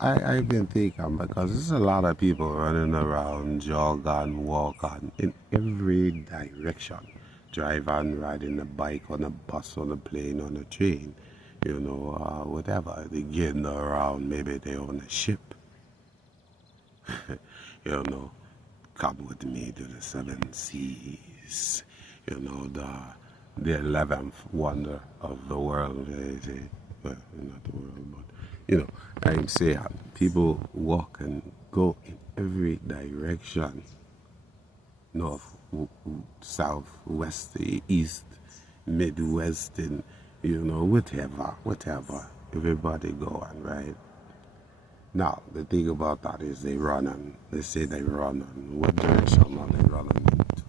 I've been thinking because there's a lot of people running around, jog on, walk on, in every direction. Drive on, riding a bike, on a bus, on a plane, on a train, whatever. They getting around, maybe they own a ship, you know. Come with me to the seven seas, the 11th wonder of the world. Well, not the world, but I'm saying people walk and go in every direction, north, south, west, east, midwest, and whatever. Everybody going, right? Now, the thing about that is they run on, they say they run on, what direction are they running into?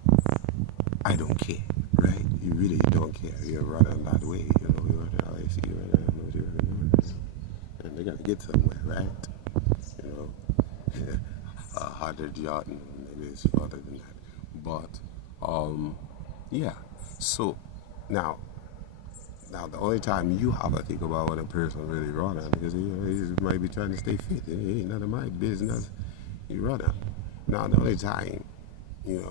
I don't care, right? You really don't care. You're running that way, you're running out, I see you running, and they gotta get somewhere, right? You know, 100 yards, maybe it's further than that. Yeah. So, now, the only time you have to think about what a person really running, because he might be trying to stay fit. It ain't none of my business. You running. Now, the only time, it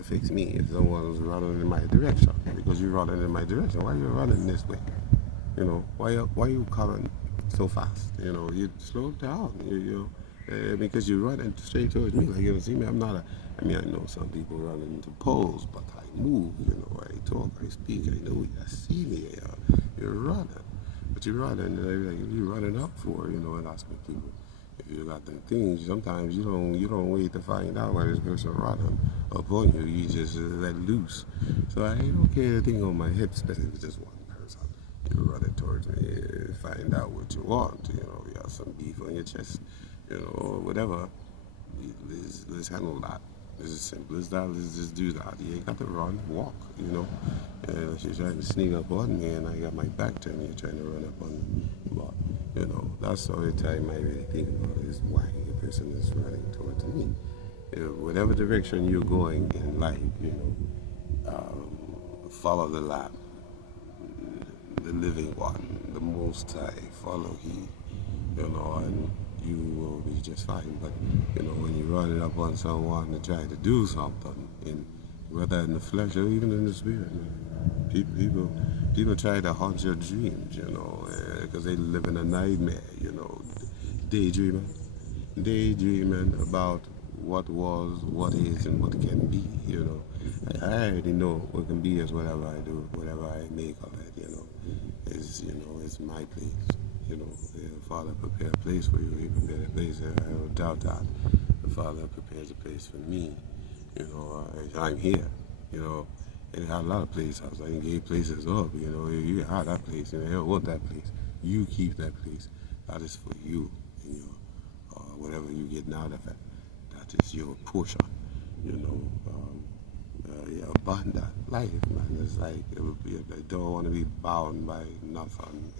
affects me if someone's running in my direction, because you're running in my direction. Why are you running this way? Why are you coming so fast? You slow down. Because you're running straight towards me. Like, see me, I know some people run into poles, but I move, I talk, I speak, I know you see me, you're running. But you're running, like, you're running up for, and that's what people, if you got them things, sometimes you don't wait to find out why this person running upon you, you just let loose. So I don't care the thing on my hips, but if it's just one person, you're running towards me, find out what you want, you got some beef on your chest, whatever. Let's handle that. It's as simple as that. Let's just do that. You ain't got to run, walk, Unless you're trying to sneak up on me and I got my back turned, you're trying to run up on me. But, that's the only time I really think about it, is why a person is running towards me. Whatever direction you're going in life, follow the Lamb, the living one, the Most High, follow He, and you will be just fine. But when you're running up on someone to try to do something, whether in the flesh or even in the spirit, people try to haunt your dreams, because they live in a nightmare, daydreaming, about what was, what is, and what can be. I already know what can be is whatever I do, whatever I make of it. Is my place. The Father prepared a place for you. He prepared a place. I don't doubt that. The Father prepares a place for me. I'm here. And I had a lot of places. I gave places up. You had that place. You don't want that place. You keep that place. That is for you. And whatever you get out of it, that is your portion. Abundant life, man. It's like I don't want to be bound by nothing,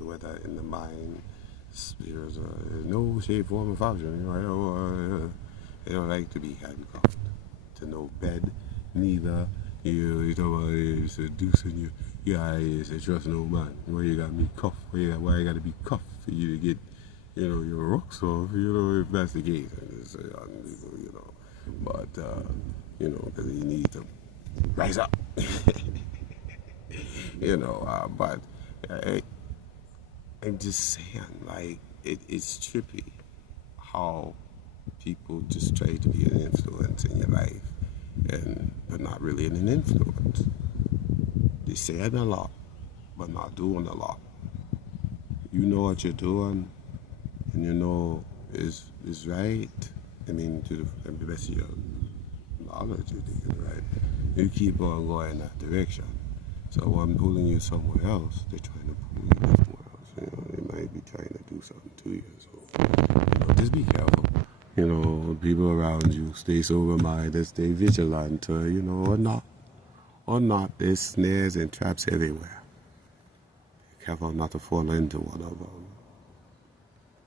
whether in the mind, spirit, or no shape, form, or function. I don't like to be handcuffed to no bed, neither. You talk about seducing your eyes, trust no man. Why you got me cuffed? Why I got to be cuffed for you to get, your rocks off? If that's the case, it's unbelievable, But because you need to rise up. But I'm just saying, like, it's trippy how people just try to be an influence in your life, but not really an influence. They saying a lot, but not doing a lot. You know what you're doing, and is right. To the best of your knowledge, you're thinking right. You keep on going in that direction. So when pulling you somewhere else, they're trying to pull you somewhere else. They might be trying to do something to you. So, just be careful. People around you, stay sober-minded, stay vigilant, or not. There's snares and traps everywhere. Be careful not to fall into one of them.